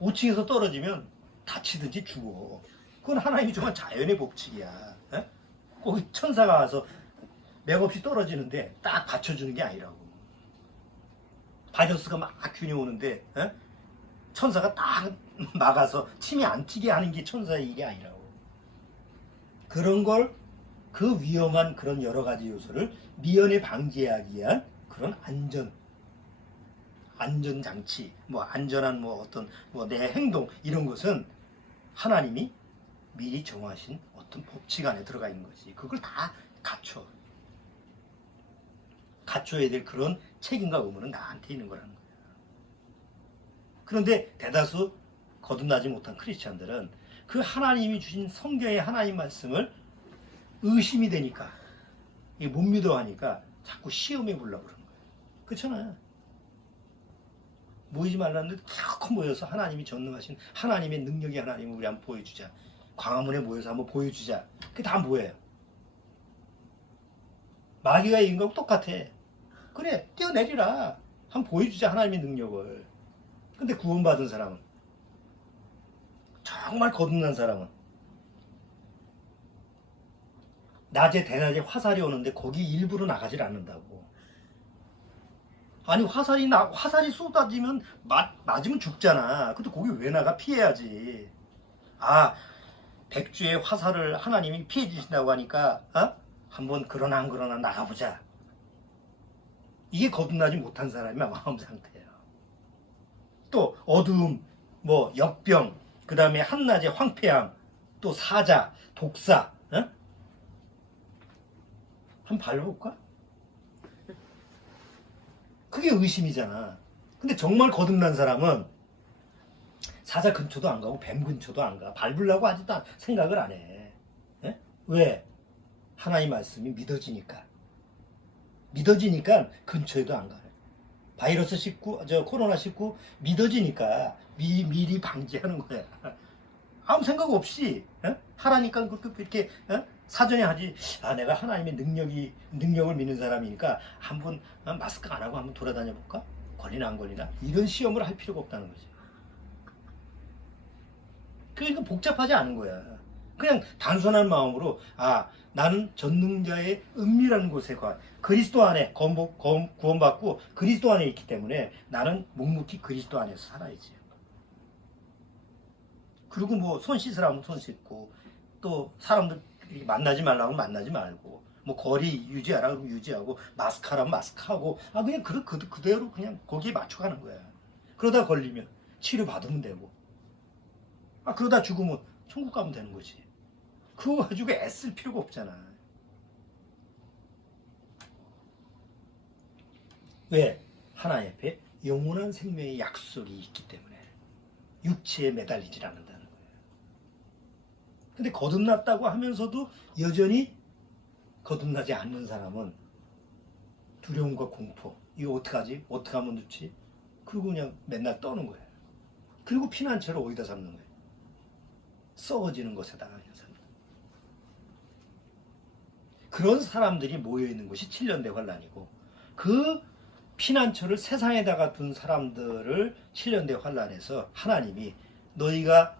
5층에서 떨어지면 다치든지 죽어. 그건 하나님이 정말 자연의 법칙이야. 에? 거기 천사가 와서 맥없이 떨어지는데 딱 받쳐주는 게 아니라고. 바이러스가 막 균이 오는데 에? 천사가 딱 막아서 침이 안 튀게 하는 게 천사의 일이 아니라고. 그런 걸 그 위험한 그런 여러 가지 요소를 미연에 방지하기 위한 그런 안전장치, 안전한 어떤 내 행동 이런 것은 하나님이 미리 정하신 어떤 법칙 안에 들어가 있는 거지. 그걸 다 갖춰야 될 그런 책임과 의무는 나한테 있는 거라는 거야. 그런데 대다수 거듭나지 못한 크리스찬들은 그 하나님이 주신 성경의 하나님 말씀을 의심이 되니까 못 믿어 하니까 자꾸 시험해 보려고 그러는 거야. 그렇잖아. 모이지 말라는데 쭉 모여서 하나님이 전능하신 하나님의 능력의 하나님을 우리 한번 보여주자. 광화문에 모여서 한번 보여주자. 그게 다 뭐예요? 마귀가 이긴 거하고 똑같아. 그래, 뛰어내리라. 한번 보여주자, 하나님의 능력을. 근데 구원받은 사람은, 정말 거듭난 사람은, 낮에 대낮에 화살이 오는데 거기 일부러 나가질 않는다고. 아니 화살이 쏟아지면 맞으면 죽잖아. 근데 거기 왜 나가? 피해야지. 백주의 화살을 하나님이 피해 주신다고 하니까 한번 그러나 안 그러나 나가보자. 이게 거듭나지 못한 사람의 마음 상태예요. 또 어두움, 역병, 그 다음에 한낮의 황폐함, 또 사자, 독사. 한번 밟아볼까? 그게 의심이잖아. 근데 정말 거듭난 사람은 사자 근처도 안 가고 뱀 근처도 안 가. 밟으려고 하지도 생각을 안 해. 에? 왜? 하나님 말씀이 믿어지니까. 믿어지니까 근처에도 안 가요. 바이러스 19, 코로나19 믿어지니까 미리 방지하는 거야. 아무 생각 없이 하라니까 그렇게 사전에 하지. 내가 하나님의 능력을 믿는 사람이니까 한번 마스크 안 하고 한번 돌아다녀 볼까? 걸리나 안 걸리나? 이런 시험을 할 필요가 없다는 거지. 그러니까 복잡하지 않은 거야. 그냥 단순한 마음으로 나는 전능자의 은밀한 곳에 그리스도 안에 구원받고 그리스도 안에 있기 때문에 나는 묵묵히 그리스도 안에서 살아야지. 그리고 손 씻으라면 손 씻고, 또 사람들 만나지 말라고 만나지 말고, 거리 유지하라 그러면 유지하고, 마스크 하라면 마스크하고, 그냥 그대로 그냥 거기에 맞춰가는 거야. 그러다 걸리면 치료 받으면 되고, 그러다 죽으면 천국 가면 되는 거지. 그거 가지고 애쓸 필요가 없잖아. 왜? 하나님 앞에 영원한 생명의 약속이 있기 때문에 육체에 매달리질 않는다는 거예요. 근데 거듭났다고 하면서도 여전히 거듭나지 않는 사람은 두려움과 공포, 이거 어떡하지? 어떻게 하면 좋지? 그리고 그냥 맨날 떠는 거예요. 그리고 피난처를 어디다 삼는 거예요? 썩어지는 것에다가 그냥 삼는 거예요. 그런 사람들이 모여있는 곳이 7년대 환란이고, 그 피난처를 세상에다가 둔 사람들을 7년대 환란에서 하나님이 너희가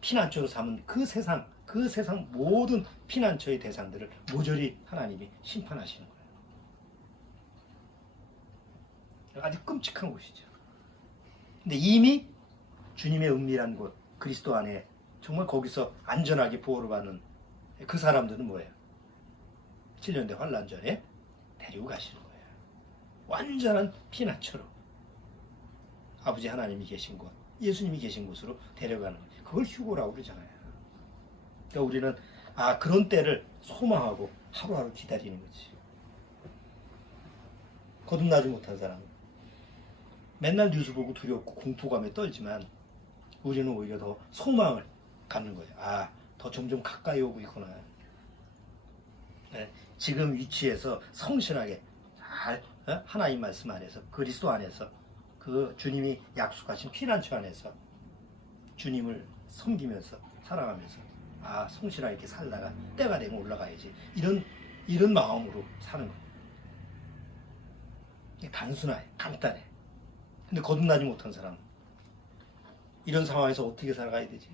피난처로 삼은 그 세상 모든 피난처의 대상들을 모조리 하나님이 심판하시는 거예요. 아주 끔찍한 곳이죠. 근데 이미 주님의 은밀한 곳 그리스도 안에 정말 거기서 안전하게 보호를 받는 그 사람들은 뭐예요? 7년대 환란 전에 데리고 가시는 거예요. 완전한 피난처로 아버지 하나님이 계신 곳, 예수님이 계신 곳으로 데려가는 거예요. 그걸 휴고라고 그러잖아요. 그러니까 우리는 그런 때를 소망하고 하루하루 기다리는 거지. 거듭나지 못한 사람은 맨날 뉴스 보고 두렵고 공포감에 떨지만 우리는 오히려 더 소망을 갖는 거예요. 더 점점 가까이 오고 있구나. 네, 지금 위치에서 성실하게 잘 하나님 말씀 안에서 그리스도 안에서 그 주님이 약속하신 피난처 안에서 주님을 섬기면서 살아가면서 성실하게 이렇게 살다가 때가 되면 올라가야지. 이런 마음으로 사는 거예요. 단순해, 간단해. 근데 거듭나지 못한 사람 이런 상황에서 어떻게 살아가야 되지?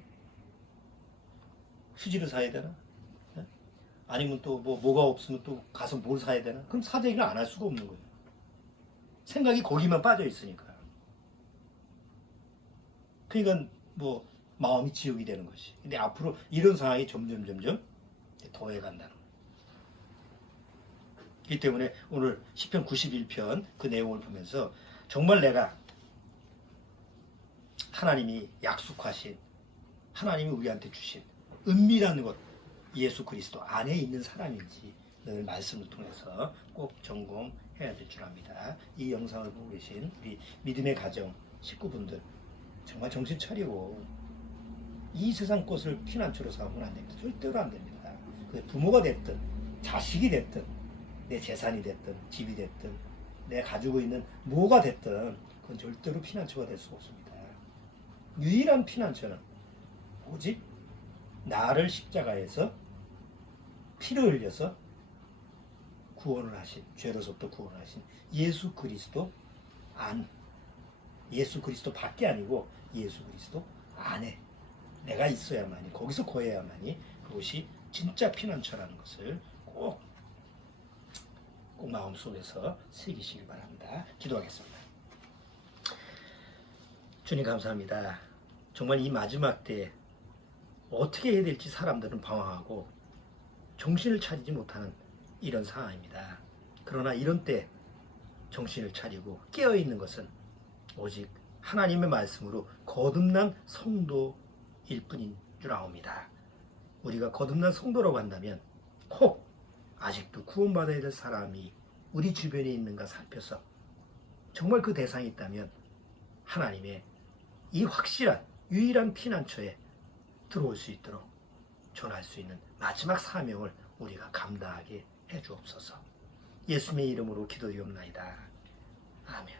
휴지를 사야 되나? 아니면 또 뭐가 없으면 또 가서 뭘 사야 되나? 그럼 사재기를 안 할 수가 없는 거예요. 생각이 거기만 빠져 있으니까. 그러니까 마음이 지옥이 되는 것이. 근데 앞으로 이런 상황이 점점 더해 간다는 거예요. 그렇기 때문에 오늘 시편 91편 그 내용을 보면서 정말 내가 하나님이 약속하신 하나님이 우리한테 주신 은밀한 것 예수 그리스도 안에 있는 사람인지 늘 말씀을 통해서 꼭 점검해야 될 줄 압니다. 이 영상을 보고 계신 우리 믿음의 가정 식구분들 정말 정신 차리고 이 세상 것을 피난처로 삼으면 안 됩니다. 절대로 안 됩니다. 부모가 됐든 자식이 됐든 내 재산이 됐든 집이 됐든 내가 가지고 있는 뭐가 됐든 그건 절대로 피난처가 될 수 없습니다. 유일한 피난처는 오직 나를 십자가에서 피를 흘려서 구원을 하신 죄로부터 구원을 하신 예수 그리스도 예수 그리스도 밖에 아니고 예수 그리스도 안에 내가 있어야만이 거기서 거해야만이 그것이 진짜 피난처라는 것을 꼭 마음속에서 새기시기 바랍니다. 기도하겠습니다. 주님 감사합니다. 정말 이 마지막 때 어떻게 해야 될지 사람들은 방황하고 정신을 차리지 못하는 이런 상황입니다. 그러나 이런 때 정신을 차리고 깨어있는 것은 오직 하나님의 말씀으로 거듭난 성도일 뿐인 줄 아옵니다. 우리가 거듭난 성도라고 한다면 혹 아직도 구원받아야 될 사람이 우리 주변에 있는가 살펴서 정말 그 대상이 있다면 하나님의 이 확실한 유일한 피난처에 들어올 수 있도록 전할 수 있는 마지막 사명을 우리가 감당하게 해 주옵소서. 예수님의 이름으로 기도드리옵나이다. 아멘.